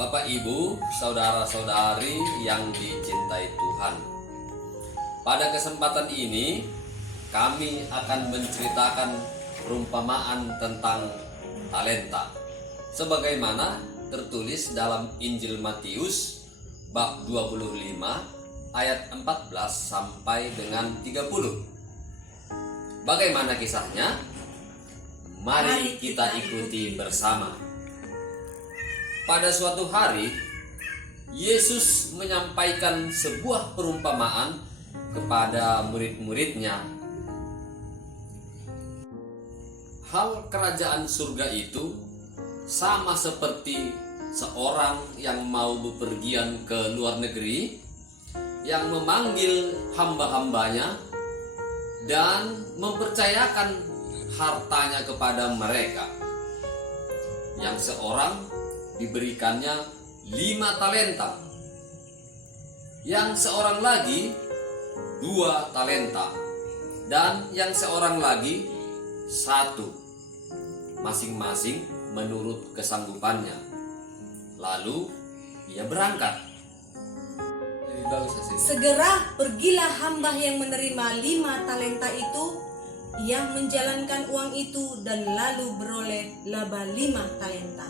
Bapak, Ibu, saudara-saudari yang dicintai Tuhan. Pada kesempatan ini kami akan menceritakan perumpamaan tentang talenta sebagaimana tertulis dalam Injil Matius bab 25 ayat 14 sampai dengan 30. Bagaimana kisahnya? Mari kita ikuti bersama. Pada suatu hari, Yesus menyampaikan sebuah perumpamaan kepada murid-muridnya. Hal kerajaan surga itu sama seperti seorang yang mau bepergian ke luar negeri, yang memanggil hamba-hambanya dan mempercayakan hartanya kepada mereka. Yang seorang diberikannya 5 talenta, yang seorang lagi 2 talenta, dan yang seorang lagi 1, masing-masing menurut kesanggupannya. Lalu ia berangkat. Segera pergilah hamba yang menerima 5 talenta itu. Ia menjalankan uang itu dan lalu beroleh laba 5 talenta.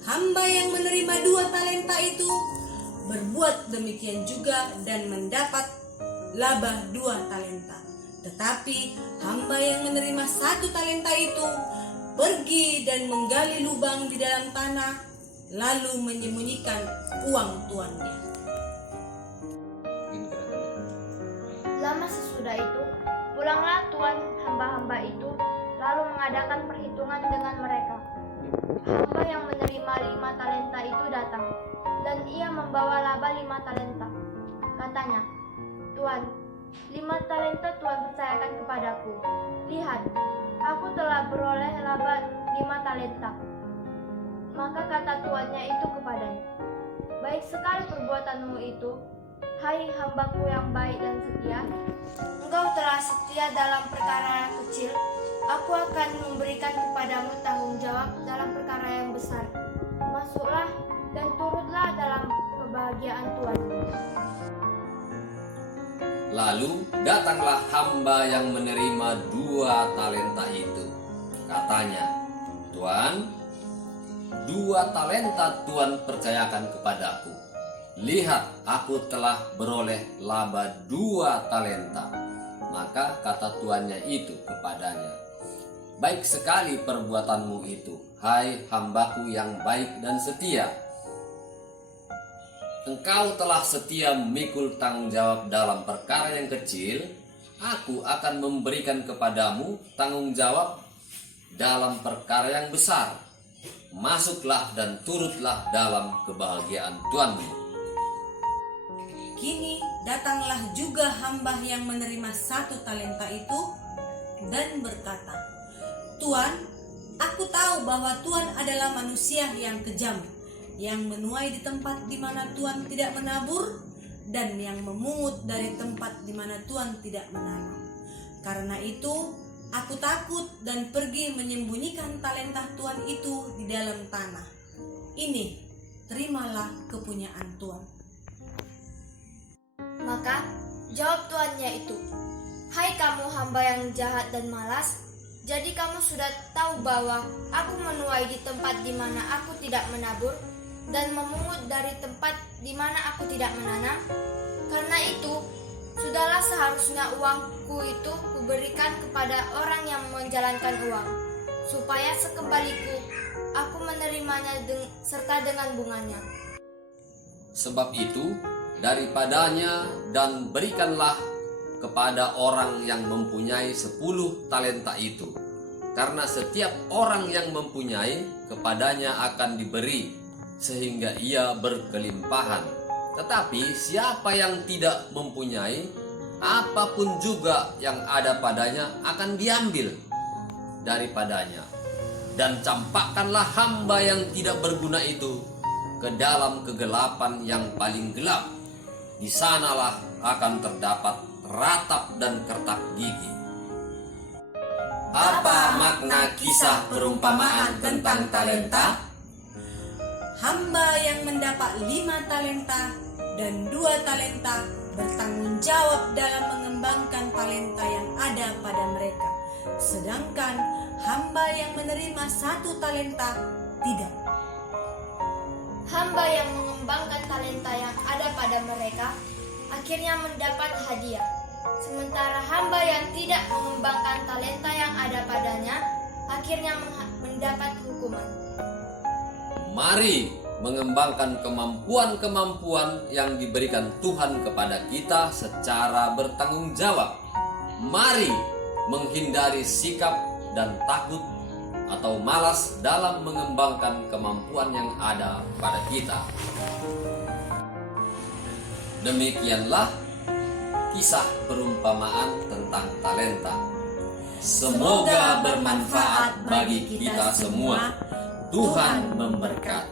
Hamba yang menerima 2 talenta itu berbuat demikian juga dan mendapat laba 2 talenta. Tetapi hamba yang menerima 1 talenta itu pergi dan menggali lubang di dalam tanah, lalu menyembunyikan uang tuannya. Lama sesudah itu, pulanglah tuan hamba-hamba itu, lalu mengadakan perhitungan dengan mereka. Hamba yang menerima 5 talenta itu datang, dan ia membawa laba 5 talenta. Katanya, "Tuan, 5 talenta Tuan percayakan kepadaku. Lihat, aku telah beroleh laba 5 talenta." Maka kata tuannya itu kepadanya, "Baik sekali perbuatanmu itu, hai hambaku yang baik dan setia. Engkau telah setia dalam perkara yang kecil, aku akan memberikan kepadamu tanggung jawab dalam perkara yang besar. Masuklah dan turutlah dalam kebahagiaan Tuanmu." Lalu datanglah hamba yang menerima 2 talenta itu. Katanya, "Tuan, 2 talenta Tuan percayakan kepadaku. Lihat, aku telah beroleh laba 2 talenta." Maka kata tuannya itu kepadanya, "Baik sekali perbuatanmu itu, hai hambaku yang baik dan setia. Engkau telah setia memikul tanggung jawab dalam perkara yang kecil, aku akan memberikan kepadamu tanggung jawab dalam perkara yang besar. Masuklah dan turutlah dalam kebahagiaan Tuanmu." Kini datanglah juga hamba yang menerima 1 talenta itu dan berkata, "Tuan, aku tahu bahwa Tuan adalah manusia yang kejam, yang menuai di tempat di mana Tuan tidak menabur dan yang memungut dari tempat di mana Tuan tidak menanam. Karena itu aku takut dan pergi menyembunyikan talenta Tuan itu di dalam tanah. Ini, terimalah kepunyaan Tuan." Maka jawab tuannya itu, "Hai kamu hamba yang jahat dan malas, jadi kamu sudah tahu bahwa aku menuai di tempat di mana aku tidak menabur dan memungut dari tempat di mana aku tidak menanam. Karena itu, sudahlah seharusnya uangku itu kuberikan kepada orang yang menjalankan uang, supaya sekembaliku aku menerimanya serta dengan bunganya. Sebab itu, daripadanya dan berikanlah kepada orang yang mempunyai 10 talenta itu. Karena setiap orang yang mempunyai, kepadanya akan diberi, sehingga ia berkelimpahan. Tetapi siapa yang tidak mempunyai, apapun juga yang ada padanya akan diambil daripadanya. Dan campakkanlah hamba yang tidak berguna itu ke dalam kegelapan yang paling gelap. Di sanalah akan terdapat ratap dan kertak gigi." Apa makna kisah perumpamaan tentang talenta? hamba yang mendapat 5 talenta dan 2 talenta bertanggung jawab dalam mengembangkan talenta yang ada pada mereka, sedangkan hamba yang menerima 1 talenta tidak. Hamba yang mengembangkan talenta yang ada pada mereka akhirnya mendapat hadiah, sementara hamba yang tidak mengembangkan talenta yang ada padanya akhirnya mendapat hukuman. Mari mengembangkan kemampuan-kemampuan yang diberikan Tuhan kepada kita secara bertanggung jawab. Mari menghindari sikap dan takut atau malas dalam mengembangkan kemampuan yang ada pada kita. Demikianlah kisah perumpamaan tentang talenta. Semoga bermanfaat bagi kita semua. Tuhan memberkati.